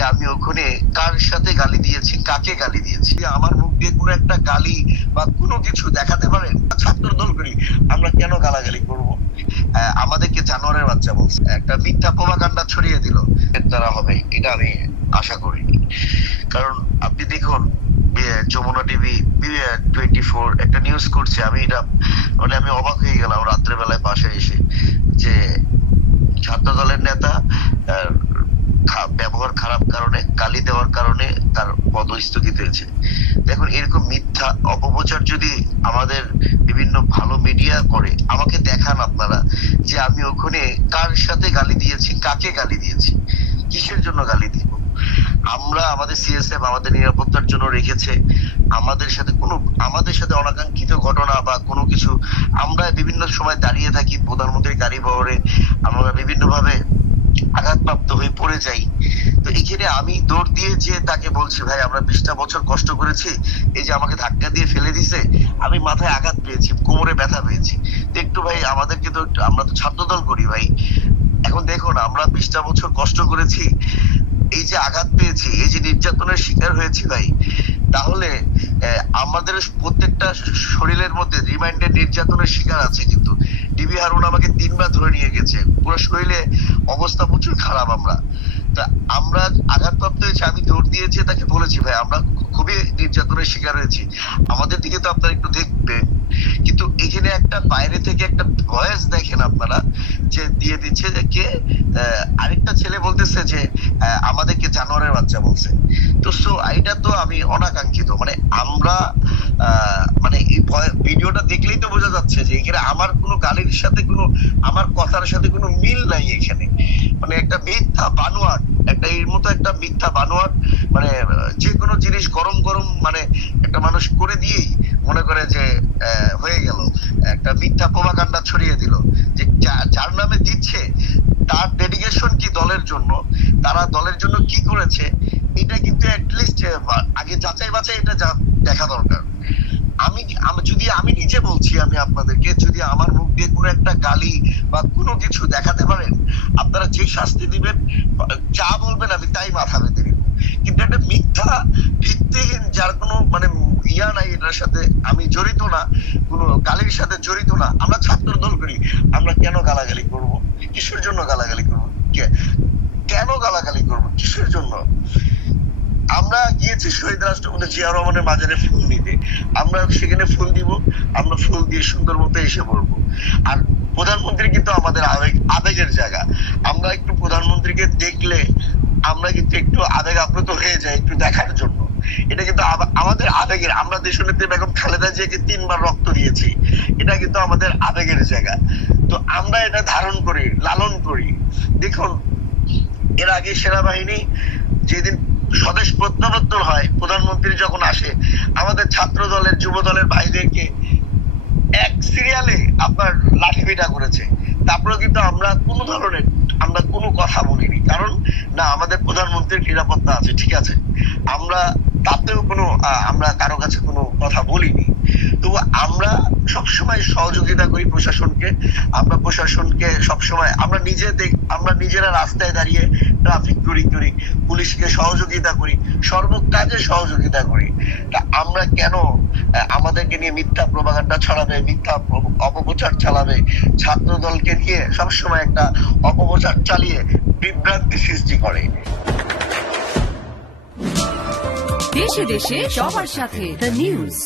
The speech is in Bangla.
যে আমি ওখানে কার সাথে গালি দিয়েছি, কাকে গালি দিয়েছি। আমার মুখ দিয়ে কোনো একটা গালি বা কোনো কিছু দেখাতে পারেন? ছাত্র দল করি, আমরা কেন গালাগালি করব? আমাদেরকে জানোয়ারের বাচ্চা বলছে, একটা মিথ্যা প্রোপাগান্ডা ছড়িয়ে দিল। এর দ্বারা হবে এটা আমি আশা করিনি। কারণ আপনি দেখুন, যমুনা টিভি 24 একটা নিউজ করছে, আমি এটা মানে আমি অবাক হয়ে গেলাম রাত্রেবেলায় বাসায় এসে, যে ছাত্র দলের নেতা ব্যবহার খারাপ কারণে, গালি দেওয়ার কারণে তার পদস্থগিত হয়েছে। দেখুন, এরকম মিথ্যা অপপ্রচার যদি আমাদের বিভিন্ন ভালো মিডিয়া করে, আমাকে দেখান আপনারা যে আমি ওখানে কার সাথে গালি দিয়েছি, কাকে গালি দিয়েছি, কিসের জন্য গালি দিব। আমরা আমাদের সিএসএফ আমাদের নিরাপত্তার জন্য রেখেছে। আমাদের সাথে অনাকাঙ্ক্ষিত ঘটনা বা কোনো কিছু, আমরা বিভিন্ন সময় দাঁড়িয়ে থাকি প্রধানমন্ত্রীর গাড়ি বহরে, আমরা বিভিন্ন ভাবে আঘাতপ্রাপ্ত হয়ে পড়ে যাই। তো এখানে আমি দৌড় দিয়ে যে তাকে বলছি, ভাই আমরা 20টা বছর কষ্ট করেছি, এই যে আমাকে ধাক্কা দিয়ে ফেলে দিছে, আমি মাথায় আঘাত পেয়েছি, কোমরে ব্যথা পেয়েছি, একটু ভাই আমাদেরকে তো, আমরা তো ছাত্র দল করি ভাই। এখন দেখুন, আমরা 20টা বছর কষ্ট করেছি, এই যে আঘাত পেয়েছি, এই যে নির্যাতনের শিকার হয়েছি ভাই, তাহলে আমাদের প্রত্যেকটা শরীরের মধ্যে রিমাইন্ডের নির্যাতনের শিকার আছে। কিন্তু ডিবি হারুন আমাকে 3বার ধরে নিয়ে গেছে, পুরো শরীরে অবস্থা প্রচুর খারাপ। আমরা আঘাতপ্রাপ্ত হয়েছে, আমি দৌড় দিয়েছি, তাকে বলেছি ভাই আমরা খুবই নির্যাতনের শিকার হয়েছি, আমাদের দিকে তো আপনারা একটু দেখবেন। কিন্তু এখানে একটা বাইরে থেকে একটা ভয়েস দেখেন আপনারা, যে দিয়ে দিচ্ছে যে কে, আরেকটা ছেলে বলতেছে যে আমাদেরকে জানোয়ারের বাচ্চা বলছে। তো সো এটা তো আমি অনাকাঙ্ক্ষিত, মানে আমরা মানে এই ভিডিওটা দেখলেই তো বোঝা যাচ্ছে যে এখানে আমার কোনো গালির সাথে, কোনো আমার কথার সাথে কোনো মিল নাই এখানে। মানে একটা মিথ্যা বানোয়াট, একটা এর মতো একটা মিথ্যা বানোয়াট, মানে যে কোনো জিনিস গরম গরম মানে একটা মানুষ করে দিয়েই মনে করে যে হয়ে গেল, একটা মিথ্যা প্রোপাগান্ডা ছড়িয়ে দিল, যে যার নামে দিচ্ছে তার ডেডিকেশন কি দলের জন্য, তারা দলের জন্য কি করেছে, এটা কিন্তু অ্যাটলিস্ট আগে যাচাই বাছাই এটা দেখা দরকার। আমি নিজে বলছি, আমি আপনাদেরকে, যদি আমার মুখ দিয়ে কোনো একটা গালি বা কোনো কিছু দেখাতে পারেন, আপনারা যে শাস্তি দিবেন, যা বলবেন আমি তাই মাথা পেতে দিব। কিন্তু একটা মিথ্যা ভিত্তিহীন, যার কোনো মানে ইয়া নাই, এটার সাথে আমি জড়িত না, কোনো গালির সাথে জড়িত না, আমরা ছাত্র দল করি, আমরা কেন গালাগালি করব? কিসের জন্য গালাগালি করব? কেন গালাগালি করব? কিসের জন্য? আমরা গিয়েছি শহীদ রাষ্ট্রপতি জিয়া রহমানের মাজারে ফুল দিতে, আমরা সেখানে ফুল দিব, আমরা ফুল দিয়ে সুন্দর মতো এসে পড়বো। আর প্রধানমন্ত্রী কিন্তু আমাদের আবেগের জায়গা, আমরা একটু প্রধানমন্ত্রীকে দেখলে আমরা কিন্তু একটু আবেগ আপ্লুত হয়ে যাই, একটু দেখার জন্য। এটা কিন্তু আমাদের আবেগের, আমরা দেশনেত্রী বেগম খালেদা জিয়াকে 3বার রক্ত দিয়েছি, এটা কিন্তু আমাদের আবেগের জায়গা। তো আমরা এটা ধারণ করি, লালন করি। দেখুন, এর আগে সেনাবাহিনী যেদিন স্বদেশ প্রত্যাবর্তন হয়, প্রধানমন্ত্রী যখন আসে, আমাদের ছাত্র দলের, যুব দলের ভাইদেরকে এক সিরিয়ালে আপনার লাঠিপিটা করেছে। তারপরে কিন্তু আমরা কোনো কথা বলিনি, কারণ না, আমাদের প্রধানমন্ত্রীর নিরাপত্তা আছে, ঠিক আছে, আমরা তাতেও আমরা কারো কাছে কোনো কথা বলিনি। তো আমরা সবসময় সহযোগিতা করি প্রশাসনকে, আমরা প্রশাসনকে সবসময় আমরা নিজেরা রাস্তায় দাঁড়িয়ে ট্রাফিক করি, পুলিশকে সহযোগিতা করি, সর্বকাজে সহযোগিতা করি। তা আমরা কেন আমাদেরকে নিয়ে মিথ্যা প্রোপাগান্ডা ছড়াবে, মিথ্যা অপপ্রচার চালাবে? ছাত্র দলকে নিয়ে সবসময় একটা অপপ্রচার চালিয়ে বিভ্রান্তি সৃষ্টি করে। দেশে দেশে সবার সাথে দ্য নিউজ।